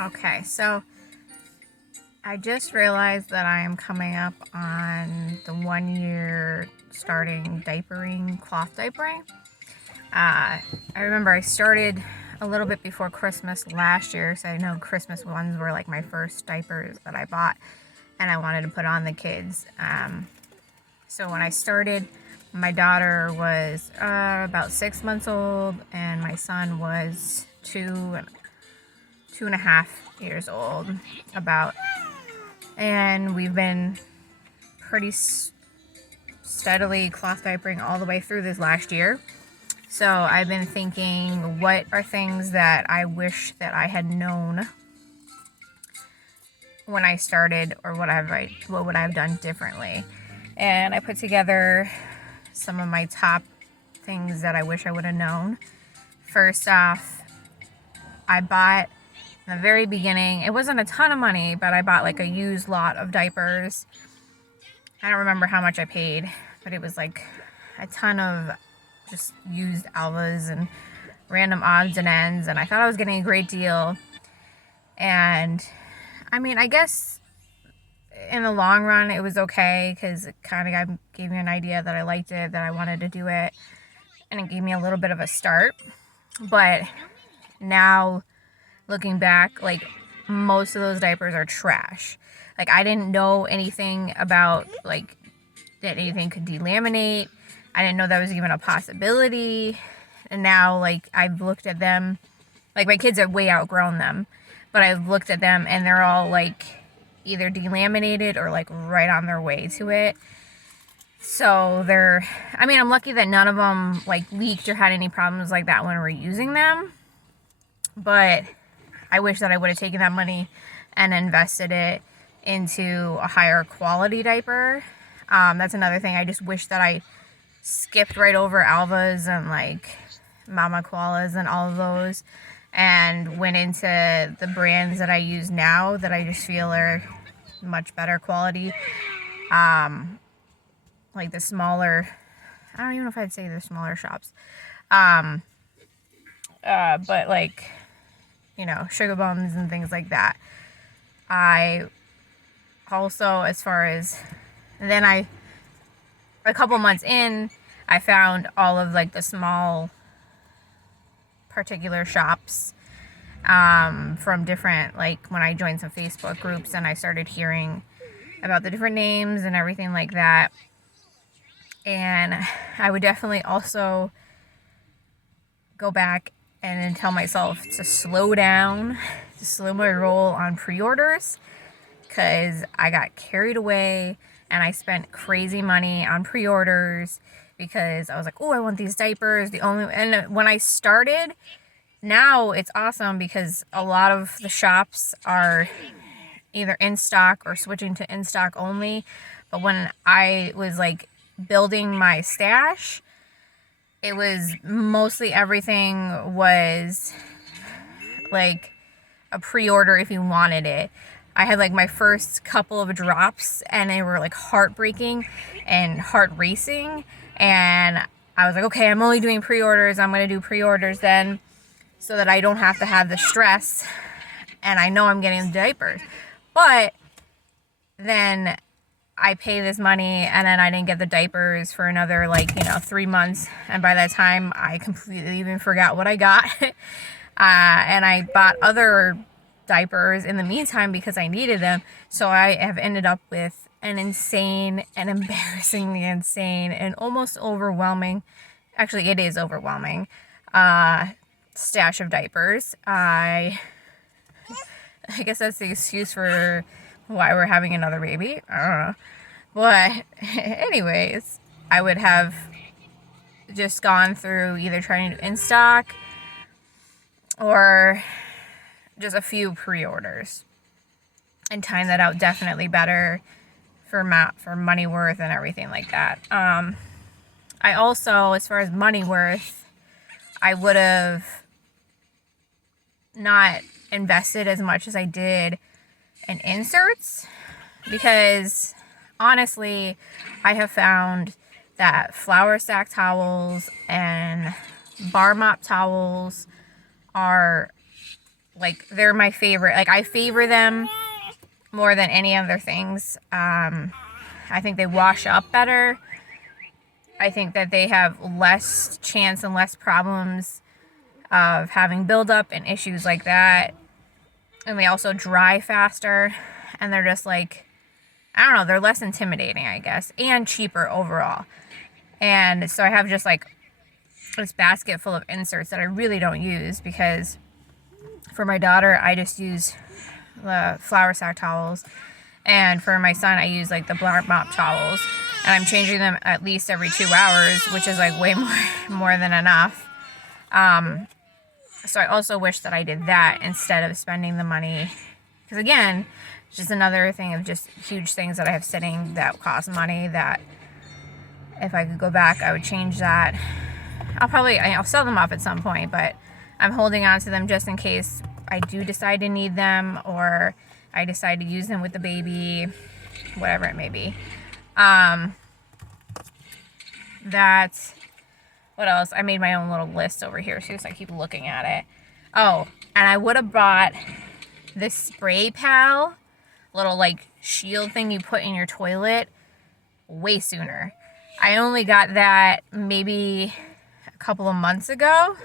Okay, so I just realized that I am coming up on the 1 year starting diapering, cloth diapering. I remember I started a little bit before Christmas last year, so I know Christmas ones were like my first diapers that I bought, and I wanted to put on the kids. So when I started, my daughter was about 6 months old, and my son was 2.5 years old, about. And we've been pretty steadily cloth diapering all the way through this last year. So I've been thinking, what are things that I wish that I had known when I started, or what would I have done differently? And I put together some of my top things that I wish I would have known. First off, I bought in the very beginning, it wasn't a ton of money, but I bought like a used lot of diapers. I don't remember how much I paid, but it was like a ton of just used Alvas and random odds and ends, and I thought I was getting a great deal. And I mean, I guess in the long run it was okay, because it kind of gave me an idea that I liked it, that I wanted to do it, and it gave me a little bit of a start. But now, looking back, like, most of those diapers are trash. Like, I didn't know anything about, like, that anything could delaminate. I didn't know that was even a possibility. And now, like, I've looked at them, like, my kids have way outgrown them, but I've looked at them and they're all, like, either delaminated or, like, right on their way to it. So I'm lucky that none of them, like, leaked or had any problems like that when we're using them. But I wish that I would have taken that money and invested it into a higher quality diaper. That's another thing. I just wish that I skipped right over Alvas and like Mama Koalas and all of those, and went into the brands that I use now that I just feel are much better quality. Like the smaller, I don't even know if I'd say the smaller shops. But like, Sugar Bums and things like that. I also, as far as, then a couple months in, I found all of like the small particular shops from different, like when I joined some Facebook groups and I started hearing about the different names and everything like that. And I would definitely also go back and tell myself to slow down, to slow my roll on pre-orders, because I got carried away and I spent crazy money on pre-orders because I was like, oh, I want these diapers. And when I started, now it's awesome because a lot of the shops are either in stock or switching to in stock only. But when I was like building my stash, it was mostly everything was like a pre-order if you wanted it. I had like my first couple of drops and they were like heartbreaking and heart racing, and I was like, okay, I'm only doing pre-orders. I'm going to do pre-orders then, so that I don't have to have the stress and I know I'm getting the diapers. But then I pay this money and then I didn't get the diapers for another 3 months, and by that time I completely even forgot what I got. And I bought other diapers in the meantime because I needed them. So I have ended up with an insane and embarrassingly insane and almost overwhelming, actually it is overwhelming, stash of diapers. I guess that's the excuse for why we're having another baby. I don't know. But anyways, I would have just gone through either trying to do in stock or just a few pre-orders and time that out definitely better for money worth and everything like that. I also, as far as money worth, I would have not invested as much as I did in inserts, because honestly, I have found that flour sack towels and bar mop towels are Like, they're my favorite. Like, I favor them more than any other things. I think they wash up better. I think that they have less chance and less problems of having buildup and issues like that. And they also dry faster. And they're just like, I don't know, they're less intimidating, I guess, and cheaper overall. And so I have just like this basket full of inserts that I really don't use, because for my daughter, I just use the flour sack towels. And for my son, I use like the bar mop towels. And I'm changing them at least every 2 hours, which is like way more than enough. So I also wish that I did that instead of spending the money. Because again, it's just another thing of just huge things that I have sitting that cost money, that if I could go back, I would change that. I'll sell them off at some point, but I'm holding on to them just in case I do decide to need them, or I decide to use them with the baby, whatever it may be. What else? I made my own little list over here, so I keep looking at it. Oh, and I would have bought this spray pal, little like shield thing you put in your toilet, way sooner. I only got that maybe a couple of months ago,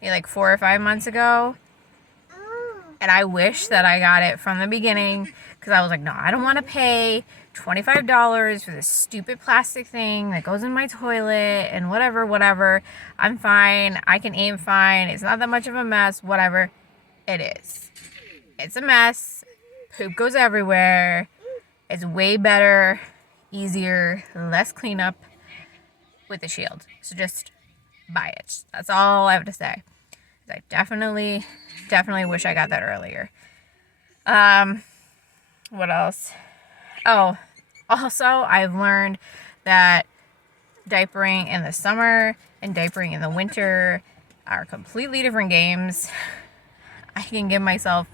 maybe like 4 or 5 months ago. And I wish that I got it from the beginning, because I was like, no, I don't want to pay $25 for this stupid plastic thing that goes in my toilet and whatever. I'm fine. I can aim fine. It's not that much of a mess. Whatever. It is. It's a mess. Poop goes everywhere. It's way better, easier, less cleanup with the shield. So just buy it. That's all I have to say. I definitely wish I got that earlier. What else? Oh, also, I've learned that diapering in the summer and diapering in the winter are completely different games. I can give myself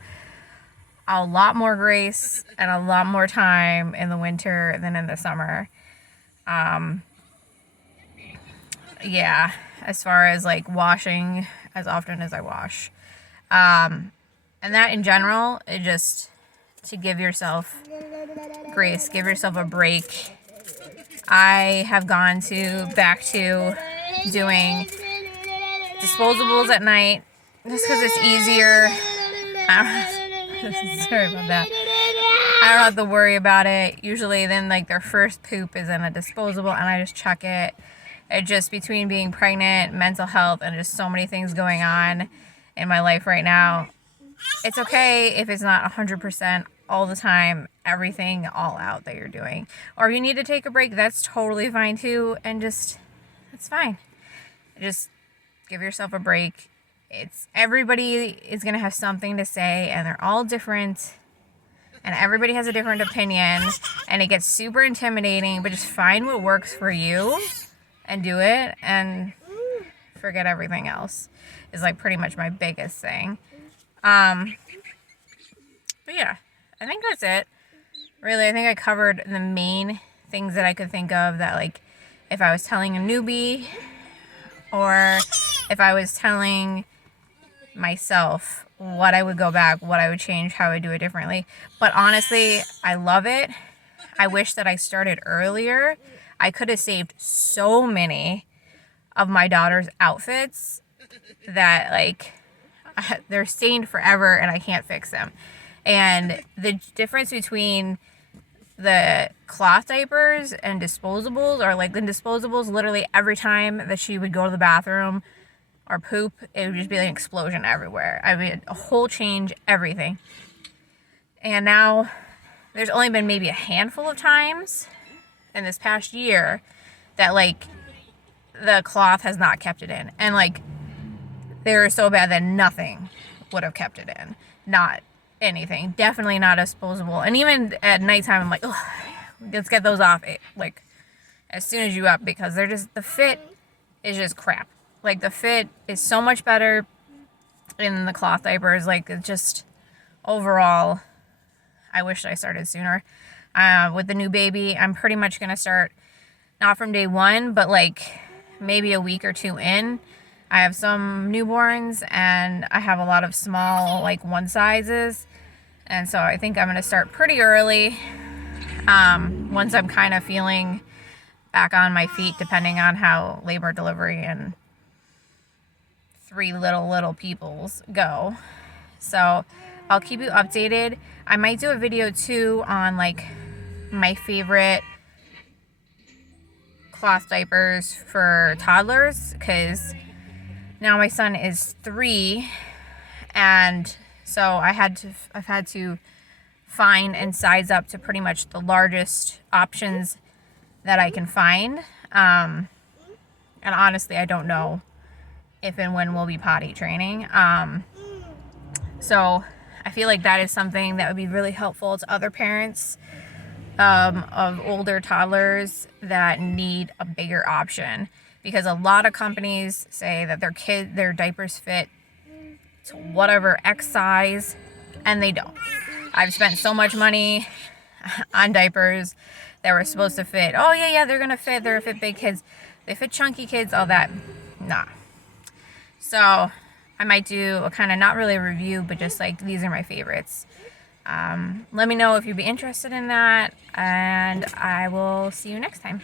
a lot more grace and a lot more time in the winter than in the summer. Yeah, as far as like washing as often as I wash. And that in general, it just to give yourself grace, give yourself a break. I have gone back to doing disposables at night just because it's easier. Sorry about that. I don't have to worry about it. Usually then like their first poop is in a disposable and I just chuck it. It just, between being pregnant, mental health, and just so many things going on in my life right now, it's okay if it's not 100% all the time, everything all out that you're doing. Or if you need to take a break, that's totally fine too, and just, it's fine. Just give yourself a break. Everybody is going to have something to say, and they're all different, and everybody has a different opinion, and it gets super intimidating, but just find what works for you and do it, and forget everything else is like pretty much my biggest thing. But yeah, I think that's it. Really, I think I covered the main things that I could think of that, like, if I was telling a newbie, or if I was telling myself what I would go back, what I would change, how I would do it differently. But honestly, I love it. I wish that I started earlier. I could have saved so many of my daughter's outfits that, like, they're stained forever and I can't fix them. And the difference between the cloth diapers and disposables, or like the disposables, literally every time that she would go to the bathroom or poop, it would just be like an explosion everywhere. I mean, a whole change, everything. And now there's only been maybe a handful of times in this past year that like the cloth has not kept it in, and like they're so bad that nothing would have kept it in. Not anything. Definitely not disposable. And even at nighttime, I'm like, oh, let's get those off like as soon as you up, because they're just, the fit is just crap. Like the fit is so much better in the cloth diapers. Like it's just overall, I wish I started sooner. With the new baby, I'm pretty much going to start not from day one, but like maybe a week or two in. I have some newborns and I have a lot of small, like 1 sizes. And so I think I'm going to start pretty early. Once I'm kind of feeling back on my feet, depending on how labor, delivery, and 3 little peoples go. So I'll keep you updated. I might do a video too on like my favorite cloth diapers for toddlers, because now my son is 3, and so I've had to find and size up to pretty much the largest options that I can find. And honestly, I don't know if and when we'll be potty training. So I feel like that is something that would be really helpful to other parents of older toddlers that need a bigger option, because a lot of companies say that their diapers fit to whatever X size, and they don't. I've spent so much money on diapers that were supposed to fit. Oh yeah, they're gonna fit big kids. They fit chunky kids, all that. Nah. So I might do a kind of, not really a review, but just like, these are my favorites. Let me know if you'd be interested in that, and I will see you next time.